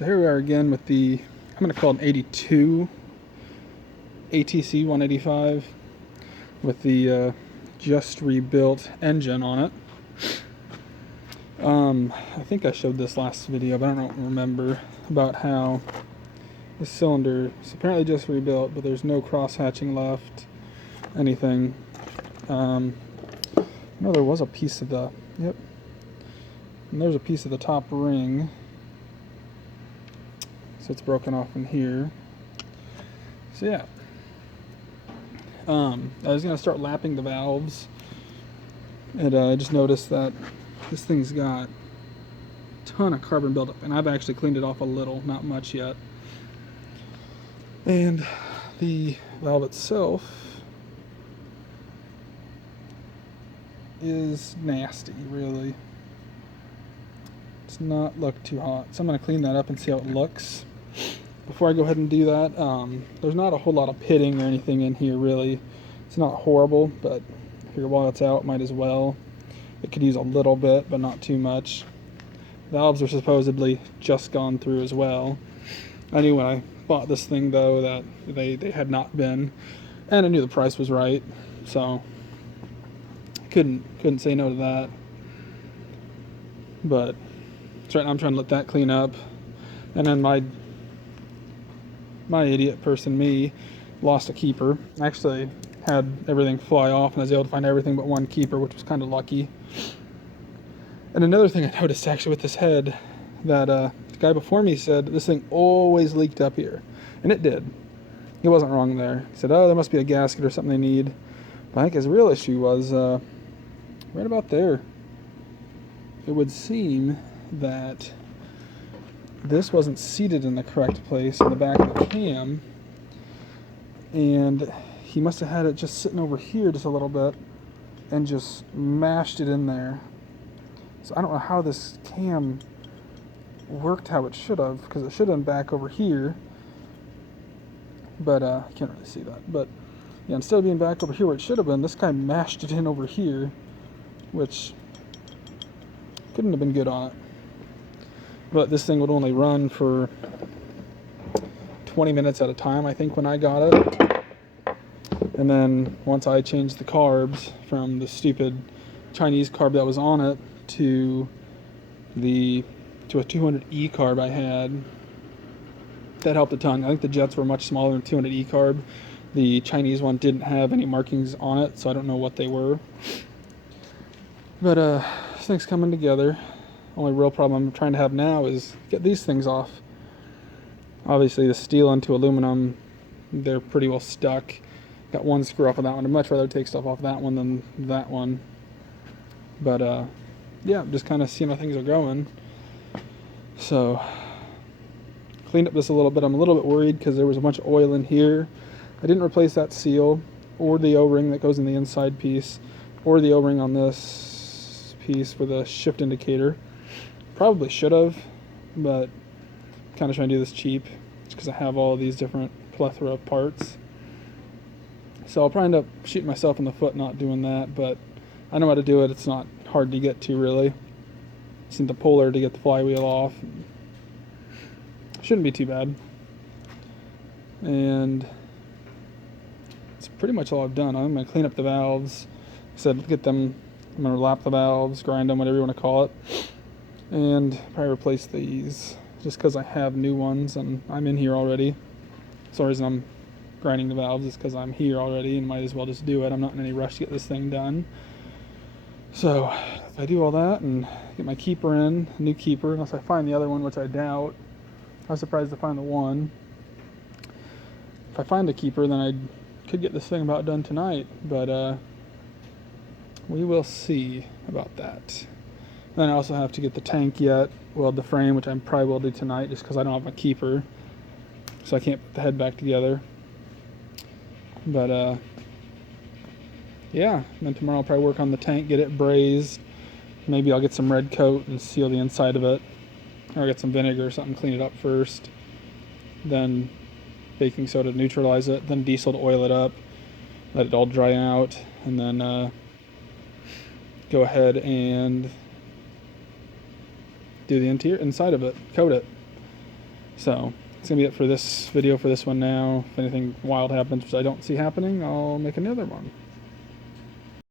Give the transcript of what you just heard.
So here we are again with the, I'm going to call it an 82 ATC 185 with the just rebuilt engine on it. I think I showed this last video, but I don't remember, about how the cylinder is apparently just rebuilt, but there's no cross hatching left, anything. I know there was a piece of the, yep, and there's a piece of the top ring, so it's broken off in here. So yeah, I was going to start lapping the valves, and I just noticed that this thing's got a ton of carbon buildup, and I've actually cleaned it off a little, not much yet. And the valve itself is nasty, really. It's not look too hot, so I'm going to clean that up and see how it looks. Before I go ahead and do that, there's not a whole lot of pitting or anything in here, really. It's not horrible, but I figure while it's out, might as well. It could use a little bit, but not too much. Valves are supposedly just gone through as well. I knew when I bought this thing, though, that they had not been, and I knew the price was right, so couldn't say no to that. But right now I'm trying to let that clean up, and then my idiot person, me, lost a keeper. I actually had everything fly off, and I was able to find everything but one keeper, which was kind of lucky. And another thing I noticed actually with this head, that the guy before me said this thing always leaked up here, and it did. He wasn't wrong there. He said, oh, there must be a gasket or something they need. But I think his real issue was right about there. It would seem that this wasn't seated in the correct place in the back of the cam, and he must have had it just sitting over here just a little bit and just mashed it in there. So I don't know how this cam worked how it should have, because it should have been back over here, but I can't really see that. But yeah, instead of being back over here where it should have been, this guy mashed it in over here, which couldn't have been good on it. But this thing would only run for 20 minutes at a time, I think, when I got it. And then once I changed the carbs from the stupid Chinese carb that was on it to a 200E carb I had, that helped a ton. I think the jets were much smaller than 200E carb. The Chinese one didn't have any markings on it, so I don't know what they were. But this thing's coming together. Only real problem I'm trying to have now is get these things off. Obviously the steel into aluminum, they're pretty well stuck. Got one screw off of that one. I'd much rather take stuff off that one than that one. But yeah, just kind of seeing how things are going. So cleaned up this a little bit. I'm a little bit worried because there was a bunch of oil in here. I didn't replace that seal or the O-ring that goes in the inside piece, or the O-ring on this piece for the shift indicator. Probably should have, but kind of trying to do this cheap just because I have all these different plethora of parts. So I'll probably end up shooting myself in the foot not doing that, but I know how to do it. It's not hard to get to, really. Just need the puller to get the flywheel off. Shouldn't be too bad. And it's pretty much all I've done. I'm going to clean up the valves. I said get them, I'm going to lap the valves, grind them, whatever you want to call it. And probably replace these just because I have new ones and I'm in here already. So the reason I'm grinding the valves is because I'm here already and might as well just do it. I'm not in any rush to get this thing done. So if I do all that and get my keeper in, new keeper, unless I find the other one, which I doubt. I was surprised to find the one. If I find a keeper, then I could get this thing about done tonight, but we will see about that. Then I also have to get the tank yet, weld the frame, which I probably will do tonight just because I don't have a keeper, so I can't put the head back together. But yeah, and then tomorrow I'll probably work on the tank, get it brazed. Maybe I'll get some red coat and seal the inside of it, or get some vinegar or something, clean it up first, then baking soda to neutralize it, then diesel to oil it up, let it all dry out, and then go ahead and do the inside of it, coat it. So it's gonna be it for this video for this one now. If anything wild happens, which I don't see happening, I'll make another one.